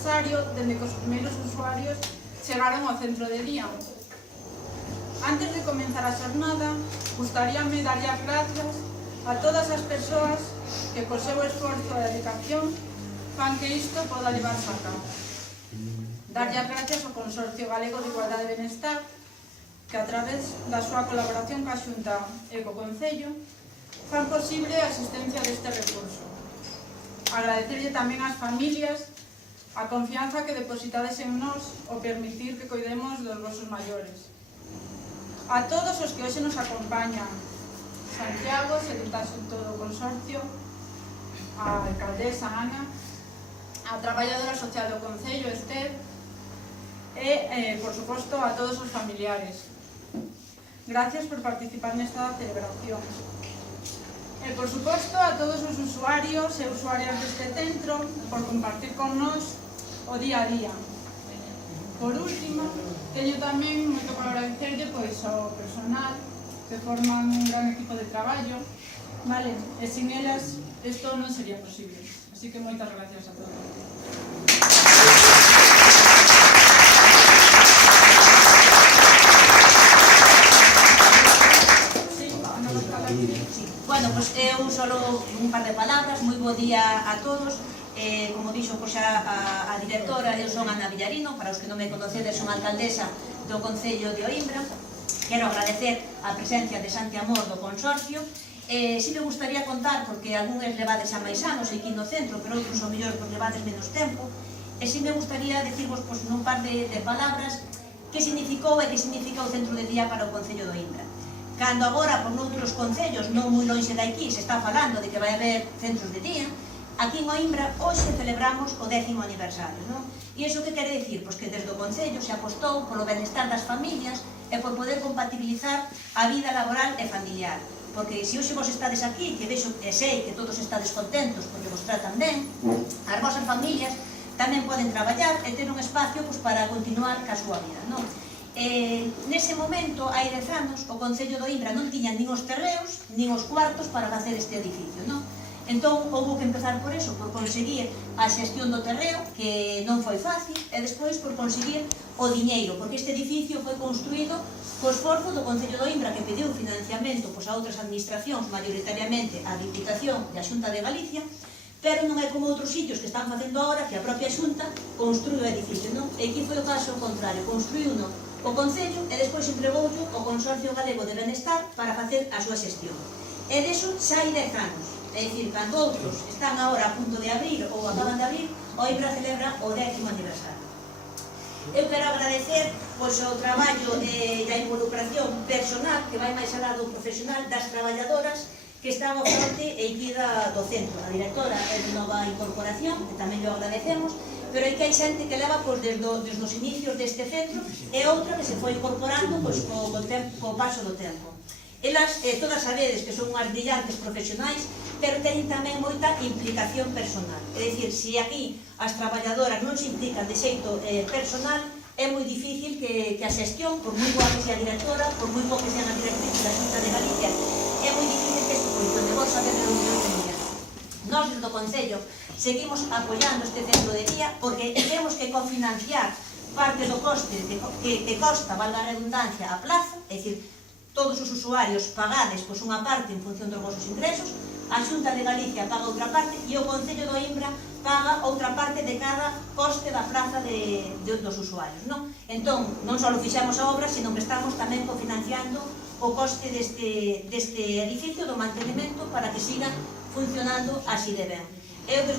aniversario dende que os primeiros usuarios chegaron ao centro de día. Antes de comenzar a xornada, gustaríame darlle as gracias a todas as persoas que co seu esforzo e dedicación fan que isto poda levarse a cabo. Darlle as gracias ao Consorcio Galego de Igualdade e Benestar, que a través da súa colaboración coa Xunta e co Concello fan posible a existencia deste recurso. Agradecerlle tamén ás familias a confianza que depositades en nós o permitir que coidemos dos vosos maiores. A todos os que hoxe nos acompañan, Santiago, secretario do Consorcio, a alcaldesa Ana, a traballadora social do Concello, Esther, e, por suposto, a todos os familiares. Gracias por participar nesta celebración. E, por suposto, a todos os usuarios e usuarias deste centro por compartir con nós o día a día. Por último, teño tamén moito que agradecerlle ao personal que forman un gran equipo de traballo, vale? E sin elas isto non sería posible. Así que moitas gracias a todos. Bueno, pois eu solo un par de palabras. Moi bo día a todos. Como dixo a directora, eu son Ana Villarino, para os que non me conocedes, son alcaldesa do Concello de Oimbra. Quero agradecer a presencia de Santi Amor do Consorcio. Si me gustaría contar, porque algúns levades a máis anos aquí no centro, pero outros ao mellor levades menos tempo, e si me gustaría decirvos nun par de palabras que significou e que significa o centro de día para o Concello de Oimbra. Cando agora, por noutros concellos, non moi lonxe de aquí, se está falando de que vai haber centros de día, aquí en Oimbra hoxe celebramos o 10º aniversario, non? E iso que quere dicir? Pois que desde o Concello se apostou polo benestar das familias e por poder compatibilizar a vida laboral e familiar. Porque se hoxe vos estades aquí, que vexo e sei que todos estades contentos porque vos tratan ben, as vosas familias tamén poden traballar e ter un espacio para continuar ca súa vida, non? Nese momento, hai 10 anos, o Concello de Oimbra non tiña nin os terreos, nin os cuartos para facer este edificio, non? Entón, houve que empezar por eso, por conseguir a xestión do terreo, que non foi fácil, e despois por conseguir o diñeiro, porque este edificio foi construído co esforzo do Concello de Oimbra, que pediu financiamento a outras administracións, maioritariamente a Diputación e a Xunta de Galicia, pero non é como outros sitios que están facendo agora, que a propia Xunta construiu o edificio, non? E aquí foi o caso contrario, construiu o Concello e despois entregoulle o Consorcio Galego de Benestar para facer a súa xestión. E deso xa hai 10 anos. É dicir, cando outros están agora a punto de abrir ou acaban de abrir, Oimbra celebra o 10º aniversario. Eu quero agradecer o traballo e a involucración personal, que vai máis alá do profesional, das traballadoras que están ao fronte e equida do centro. A directora é de nova incorporación, que tamén lo agradecemos, pero é que hai xente que leva desde os inicios deste centro e outra que se foi incorporando co paso do tempo. Elas, todas sabedes que son unhas brillantes profesionais, pero teñen tamén moita implicación personal. É dicir, se aquí as traballadoras non se implican de xeito personal, é moi difícil que a xestión, por moi boa que sea a directora, por moi boa que sea a directriz da Xunta de Galicia, é moi difícil que isto funcione. Vos saber de reunión de día. Nós, desde o Concello, seguimos apoiando este centro de día porque temos que cofinanciar parte do coste que costa, valga a redundancia, a plaza, é dicir, todos os usuarios pagades unha parte en función dos vosos ingresos, a Xunta de Galicia paga outra parte e o Concello de Oimbra paga outra parte de cada coste da praza dos usuarios, non? Entón, non só fixamos a obra, sino que estamos tamén cofinanciando o coste deste edificio, do mantenimento, para que siga funcionando así de ben. Eu, desde